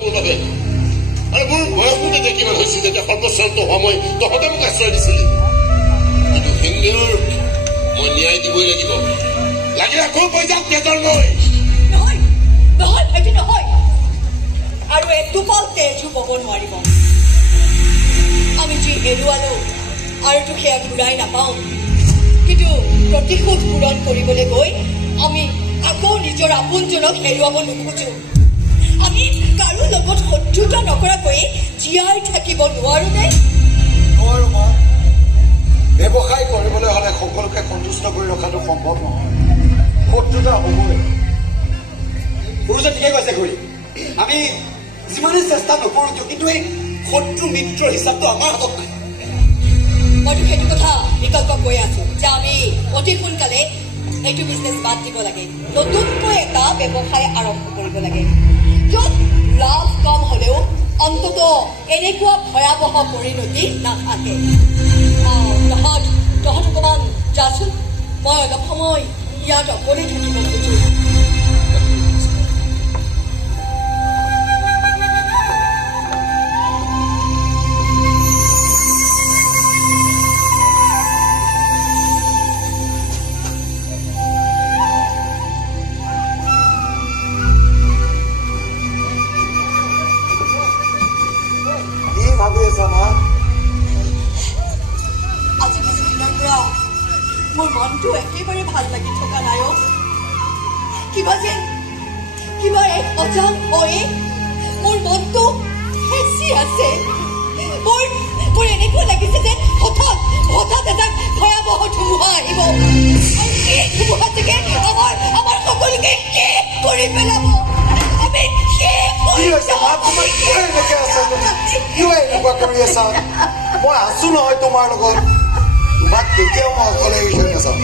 আৰু মোৰ বয়সটো তেতিয়া কিমান হৈছিল যেতিয়া সৰ্বশ্ৰেষ্ঠ হোৱা মই তহঁতে মোক আশ্ৰয় দিছিলি কিন্তু হিন্দুৰ মই ন্যায় দিবই লাগিব লাগিলে আকৌ পইচা তেজৰ নৈ নহয় নহয় ভাইটি নহয় আৰু এটোপাল তেজো পাব নোৱাৰিব আমি যি হেৰুৱালো আৰুতো সেয়া ঘূৰাই নাপাওঁ কিন্তু প্ৰতিশোধ পূৰণ কৰিবলৈ গৈ আমি আকৌ নিজৰ আপোনজনক হেৰুৱাব নোখোজো আমি কাৰো লগত শত্ৰুতা নকৰাকৈ জীয়াই থাকিব নোৱাৰোনে নোৱাৰো মা ব্যৱসায় কৰিবলৈ হ'লে সকলোকে সন্তুষ্ট কৰি ৰখাটো সম্ভৱ নহয় শত্ৰুতা হ'বই গুৰুজে ঠিকে কৈছে খুৰী আমি যিমানে চেষ্টা নকৰোঁ কিন্তু এই শত্ৰু মিত্ৰ হিচাপটো আমাৰ হাতত নাই মইতো সেইটো কথা বিকল্প কৈ আছো যে আমি অতি সোনকালে এইটো বিজনেছ বাদ দিব লাগে নতুনকৈ এটা ব্যৱসায় আৰম্ভ কৰিব লাগে য'ত লাভ কম হ'লেও অন্তত এনেকুৱা ভয়াৱহ পৰিণতি নাথাকে তহঁত অকণমান যাচোন মই অলপ সময় ইয়াত অকলে থাকিব খোজো মোৰ মনটো একেবাৰে ভাল লাগি থকা নাই কিবা এক অজান হৈ মোৰ মনটো হেঁচি আছে মোৰ এনেকুৱা লাগিছে যে হঠাৎ এটা ভয়াৱহ ধুমুহা আহিব এই ধুমুহা চাগে আমাৰ সকলোকে শেষ কৰি পেলাব আমি মই আছো নহয় তোমাৰ লগত তোমাক কেতিয়াও মই অকলে এৰি থৈ নাযাওঁ